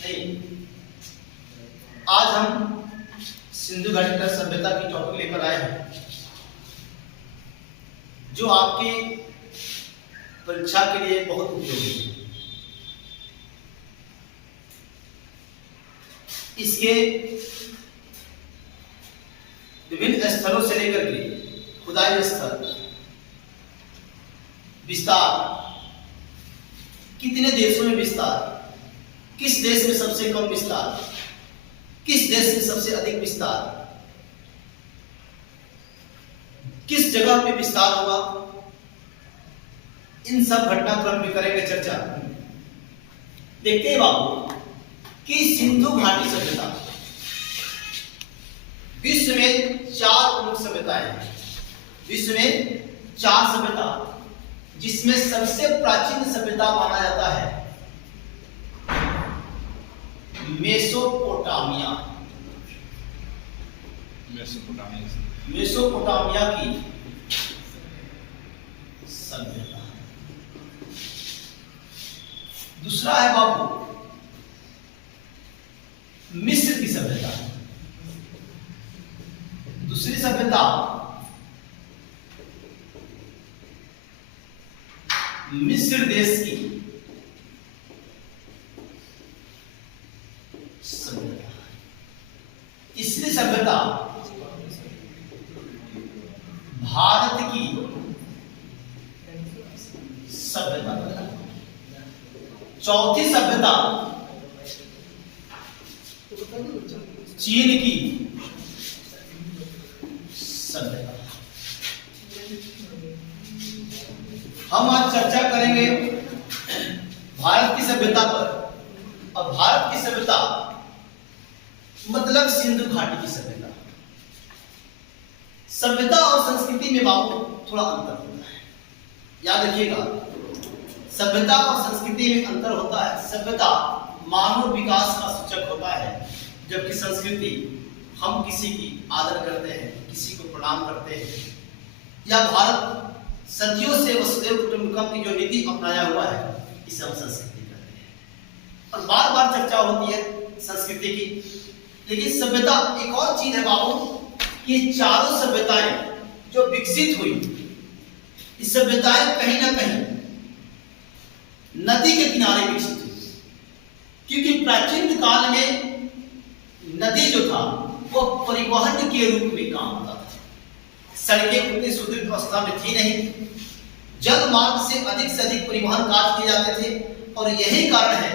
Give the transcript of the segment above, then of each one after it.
नहीं, आज हम सिंधु घाटी सभ्यता की टॉपिक लेकर आए हैं जो आपकी परीक्षा के लिए बहुत उपयोगी है। इसके विभिन्न स्थलों से लेकर के खुदाई स्थल, विस्तार, कितने देशों में विस्तार, किस देश में सबसे कम विस्तार, किस देश में सबसे अधिक विस्तार, किस जगह पे विस्तार होगा, इन सब घटनाक्रम में करेंगे चर्चा। देखते हैं बाबू कि सिंधु घाटी सभ्यता विश्व में 4 प्रमुख सभ्यताएं हैं। विश्व में 4 सभ्यता, जिसमें सबसे प्राचीन सभ्यता माना जाता है मेसोपोटामिया। मेसोपोटामिया की सभ्यता। दूसरा है बाबू मिस्र की सभ्यता। दूसरी सभ्यता मिस्र देश की सभ्यता। तीसरी सभ्यता भारत की सभ्यता। चौथी सभ्यता चीन की सभ्यता। हम आज चर्चा करेंगे भारत की सभ्यता पर। और भारत की सभ्यता मतलब सिंधु घाटी की सभ्यता। सभ्यता और संस्कृति में बाबू थोड़ा अंतर होता है, याद रखिएगा। सभ्यता और संस्कृति में अंतर होता है। सभ्यता मानव विकास का सूचक होता है, जबकि संस्कृति हम किसी की आदर करते हैं, किसी को प्रणाम करते हैं। या भारत सदियों से वसुधैव कुटुंबकम की जो नीति अपनाया हुआ है, इसे हम संस्कृति कहते हैं। और बार बार चर्चा होती है संस्कृति की। लेकिन सभ्यता एक और चीज है बाबू कि चारों सभ्यताएं जो विकसित हुई, इस सभ्यताएं कहीं ना कहीं नदी के किनारे विकसित हुई। क्योंकि प्राचीन काल में नदी जो था वो परिवहन के रूप में काम होता था। सड़कें उतनी सुदृढ़ अवस्था में थी नहीं। जल मार्ग से अधिक परिवहन कार्य किए जाते थे। और यही कारण है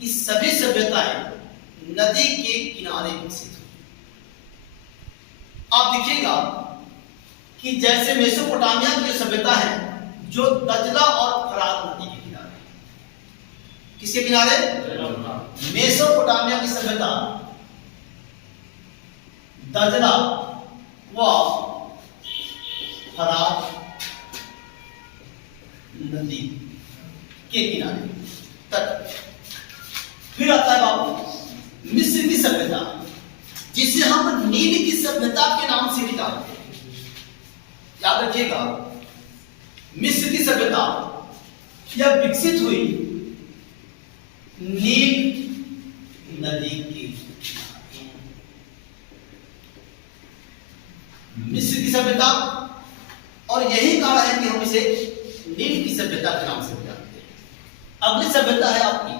कि सभी सभ्यताएं नदी के किनारे विकसित हुई। आप देखिएगा कि जैसे मेसोपोटामिया की जो सभ्यता है, जो दजला और फरात नदी के किनारे। किसके किनारे? मेसोपोटामिया की सभ्यता दजला व फरात नदी के किनारे तट। फिर आता है बाबू मिस्र की सभ्यता, जिसे हम नील की सभ्यता के नाम से भी जानते हैं। याद रखिएगा, मिस्र की सभ्यता यह विकसित हुई नील नदी की। मिस्र की सभ्यता, और यही कारण है कि हम इसे नील की सभ्यता के नाम से जानते हैं। अगली सभ्यता है आपकी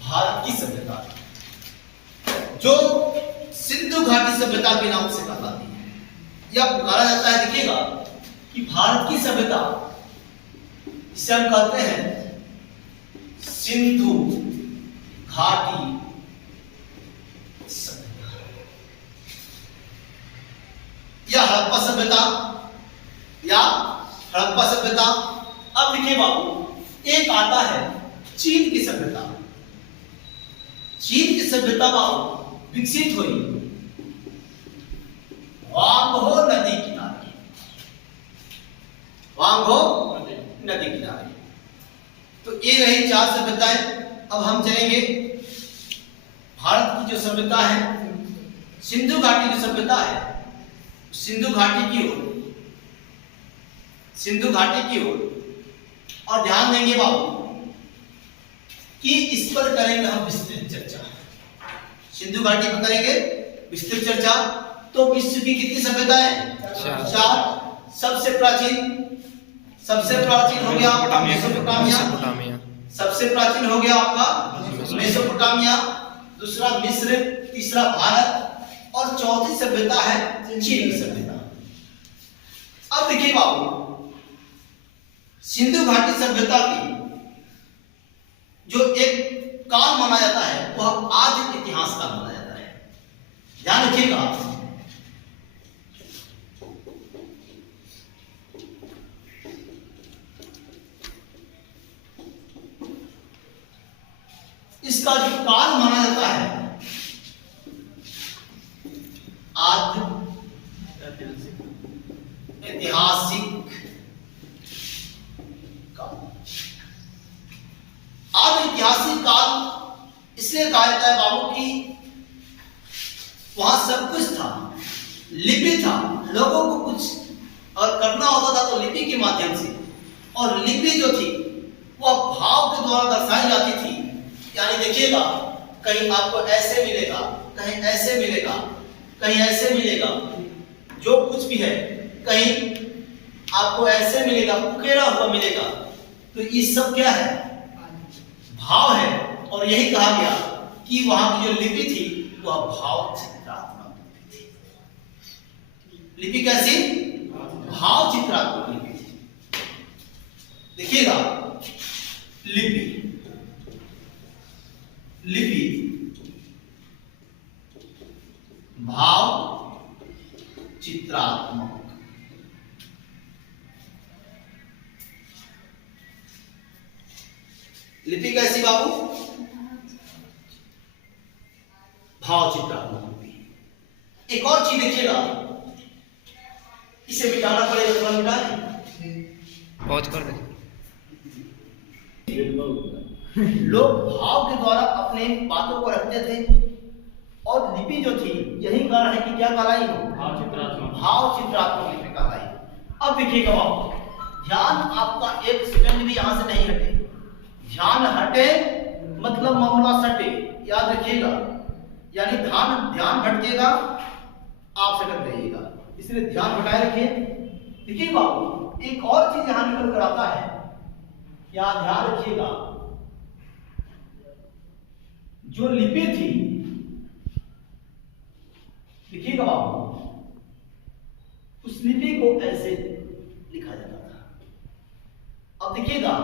भारत की सभ्यता, जो सिंधु घाटी सभ्यता के नाम से कहलाती है। यह पुकारा जाता है, देखिएगा, कि भारत की सभ्यता, इसे हम कहते हैं सिंधु घाटी सभ्यता या हड़प्पा सभ्यता या हड़प्पा सभ्यता। अब देखिए बाबू, एक आता है चीन की सभ्यता। चीन की सभ्यता बाबू विकसित हुई वांगहो नदी किनारे। वांगहो नदी किनारे। तो ये रही 4 सभ्यताएं। अब हम चलेंगे भारत की जो सभ्यता है, सिंधु घाटी की सभ्यता है, सिंधु घाटी की ओर। सिंधु घाटी की ओर। और ध्यान देंगे बाबू कि इस पर करेंगे हम विस्तृत चर्चा। सिंधु घाटी पर करेंगे विस्तृत चर्चा। तो विश्व की कितनी सभ्यताएं? 4। सबसे प्राचीन हो गया आपका मेसोपोटामिया। सबसे प्राचीन हो गया आपका मेसोपोटामिया, दूसरा मिस्र, तीसरा भारत और चौथी सभ्यता है चीन की सभ्यता। अब देखिए बाबू, सिंधु घाटी सभ्यता की जो एक काल माना जाता है वह आज इतिहास काल माना जाता है। ध्यान रखिएगा, इसका जो काल माना जाता है आज ऐतिहासिक काल। आज ऐतिहासिक काल इसलिए कहा जाता है बाबू कि वहां सब कुछ था, लिपि था, लोगों को कुछ और करना होता था तो लिपि के माध्यम से, और लिपि जो थी वह भाव के द्वारा दर्शाई जाती थी। यानी देखिएगा, कहीं आपको ऐसे मिलेगा, कहीं ऐसे मिलेगा, कहीं ऐसे मिलेगा, जो कुछ भी है कहीं आपको ऐसे मिलेगा, उकेरा हुआ मिलेगा। तो ये सब क्या है? भाव है। और यही कहा गया कि वहां की जो लिपि थी वह भाव चित्रात्मक लिपि थी। लिपि कैसी? भाव चित्रात्मक लिपि थी। देखिएगा, लिपि भाव चित्रात्मक। लिपि कैसी बाबू? भाव चित्रात्मक लिपि। एक और चीज देखिएगा, इसे मिटाना पड़ेगा, थोड़ा मिटाएं, पॉज कर दे। लोग भाव के द्वारा अपने बातों को रखते थे, और लिपि जो थी यही कारण है कि क्या कहलाई हो? भाव चित्रात्मक लिपि कहलाई। अब देखिएगा बाबू, ध्यान आपका एक सेकंड भी यहां से नहीं हटे। ध्यान हटे मतलब मामला सटे, याद रखिएगा। यानी ध्यान भटकेगा आप सटक जाइएगा, इसलिए ध्यान भटाए रखिए। देखिए बाबू, एक और चीज यहां निकल कर आता है, क्या ध्यान रखिएगा, जो लिपि थी, देखिएगा बाबू, उस लिपि को ऐसे लिखा जाता था। अब देखिएगा,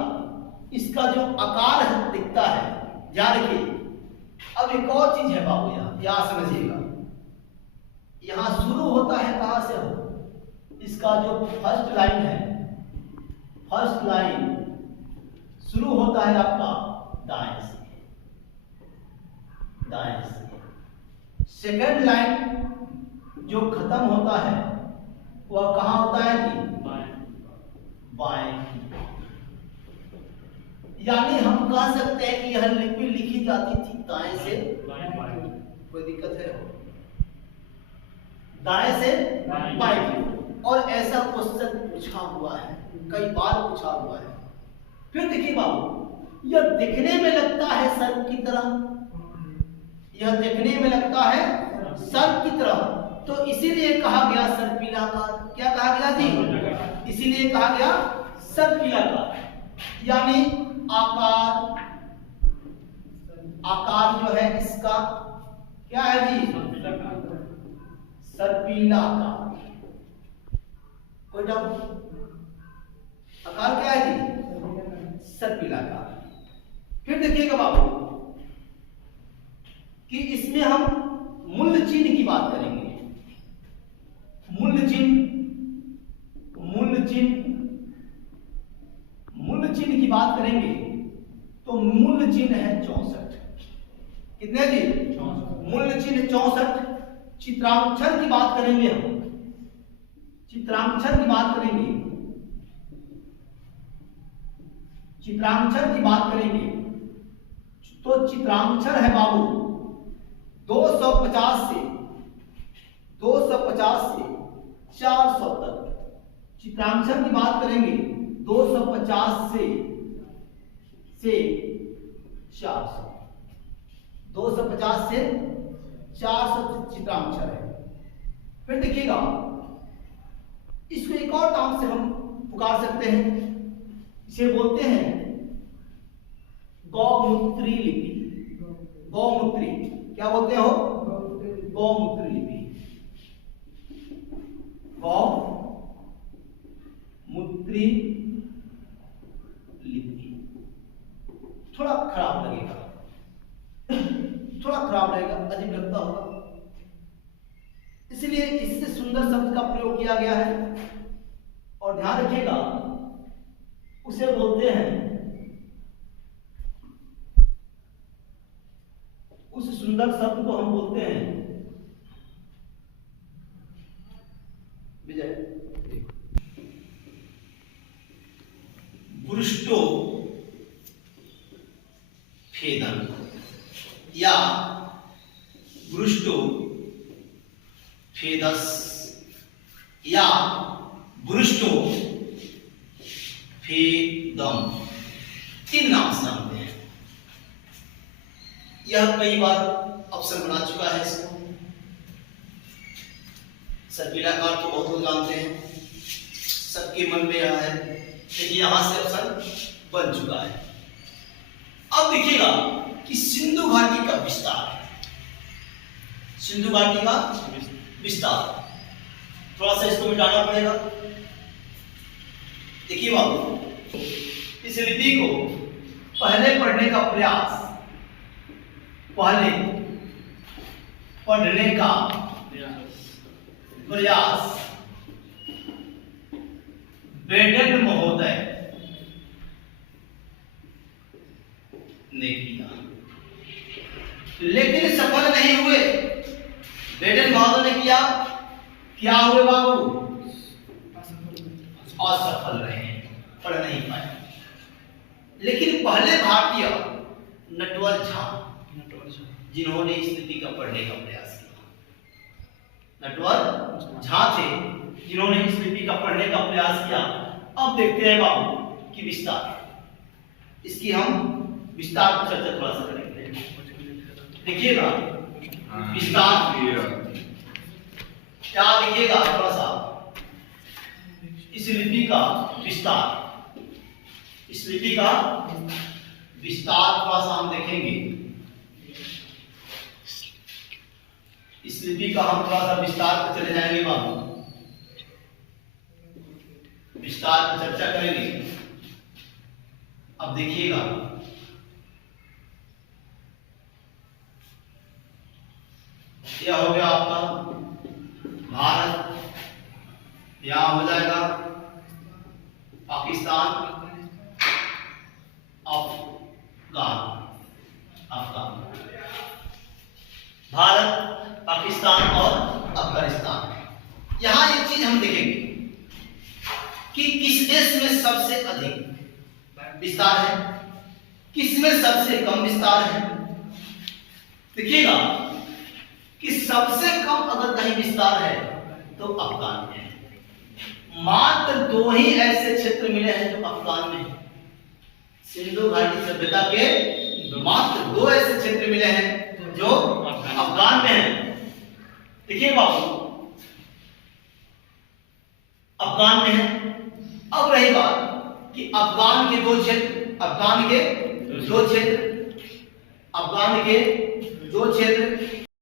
इसका जो आकार दिखता है, ध्यान रखिए। अब एक और चीज है बाबू, यहां समझिएगा, यहां शुरू होता है कहां से हो? इसका जो फर्स्ट लाइन है, फर्स्ट लाइन शुरू होता है आपका दाएं से, दाएं से। सेकंड लाइन जो खत्म होता है वह कहां होता है जी? बाएं। यानी हम कह सकते हैं कि यह लिपि लिखी जाती थी दाएं से, कोई दिक्कत है? दाएं से बाएं। और ऐसा क्वेश्चन पूछा हुआ है, कई बार पूछा हुआ है। फिर देखिए बाबू, यह दिखने में लगता है सर्प की तरह, यह देखने में लगता है सर्प की तरह, तो इसीलिए कहा गया सर्पिलाकार। क्या कहा गया जी? इसीलिए कहा गया सर्पिलाकार। यानी आकार जो है इसका क्या है जी? सर्पिलाकार। कोई डाउट? आकार क्या है जी? सर्पिलाकार। फिर देखिएगा बाबू कि इसमें हम मूल्य चिन्ह की बात करेंगे। मूल्य चिन्ह की बात करेंगे तो मूल्य चिन्ह है 64। कितने जी? मूल्य चिन्ह 64। चित्राक्षर की बात करेंगे हम, चित्राक्षर की बात करेंगे, चित्राक्षर की बात करेंगे तो चित्राक्षर है बाबू 250 से 400 तक। चित्राक्षर की बात करेंगे 250 से 400, 250 से 4 शब्द चित्राक्षर है। फिर देखिएगा इसको एक और नाम से हम पुकार सकते हैं, इसे बोलते हैं गौमूत्री लिपि। गौमूत्री क्या बोलते हो? गौमूत्री लिपि। गौमूत्री लिपि थोड़ा खराब लगेगा, थोड़ा खराब लगेगा, अजीब लगता होगा, इसलिए इससे सुंदर शब्द का प्रयोग किया गया है। और ध्यान रखिएगा उसे बोलते हैं, उस सुंदर शब्द को हम बोलते हैं विजय पृष्ठो भेदन या पृष्ठो भेदस या पृष्ठो भेदम, 3 नाम से जानते हैं। यह कई बार अवसर बना चुका है इसको। सर्पिलाकार तो बहुत लोग जानते हैं, सबके मन में यह है, लेकिन यहां से अवसर बन चुका है। अब देखिएगा कि सिंधु घाटी का विस्तार, सिंधु घाटी का विस्तार, थोड़ा सा इसको मिटाना पड़ेगा। देखिए बाबू, इस लिपि को पहले पढ़ने का प्रयास, पहले पढ़ने का प्रयास बेडेन महोदय ने किया, लेकिन सफल नहीं हुए। बेडेन महोदय ने किया, क्या हुए बाबू? असफल रहे, पढ़ नहीं पाए। लेकिन पहले भारतीय नटवर झा, जिन्होंने इस लिपि का पढ़ने का प्रयास किया, नटवर झा थे जिन्होंने इस लिपि का पढ़ने का प्रयास किया। अब देखते हैं बाबू कि विस्तार, इसकी हम विस्तार पर चर्चा थोड़ा सा करेंगे। देखिएगा विस्तार क्या, देखिएगा थोड़ा सा इस लिपि का विस्तार, इस लिपि का विस्तार थोड़ा सा हम देखेंगे। इस लिपि का हम थोड़ा सा विस्तार पर चले जाएंगे बाबू, विस्तार पर चर्चा करेंगे। अब देखिएगा यह हो गया आपका भारत, यहां हो जाएगा पाकिस्तान, अफगान, अफगान, भारत, पाकिस्तान और अफगानिस्तान। यहां एक चीज हम देखेंगे कि किस देश में सबसे अधिक विस्तार है, किसमें सबसे कम विस्तार है। देखिएगा कि सबसे कम अगर कहीं विस्तार है तो अफगान में है। मात्र 2 ही ऐसे क्षेत्र मिले हैं जो अफगान में है। सिंधु घाटी सभ्यता के मात्र 2 ऐसे क्षेत्र मिले हैं जो अफगान में है। देखिए बाबू, अफगान में है। अब रही बात कि अफगान के 2 क्षेत्र, अफगान के 2 क्षेत्र, अफगान के 2 क्षेत्र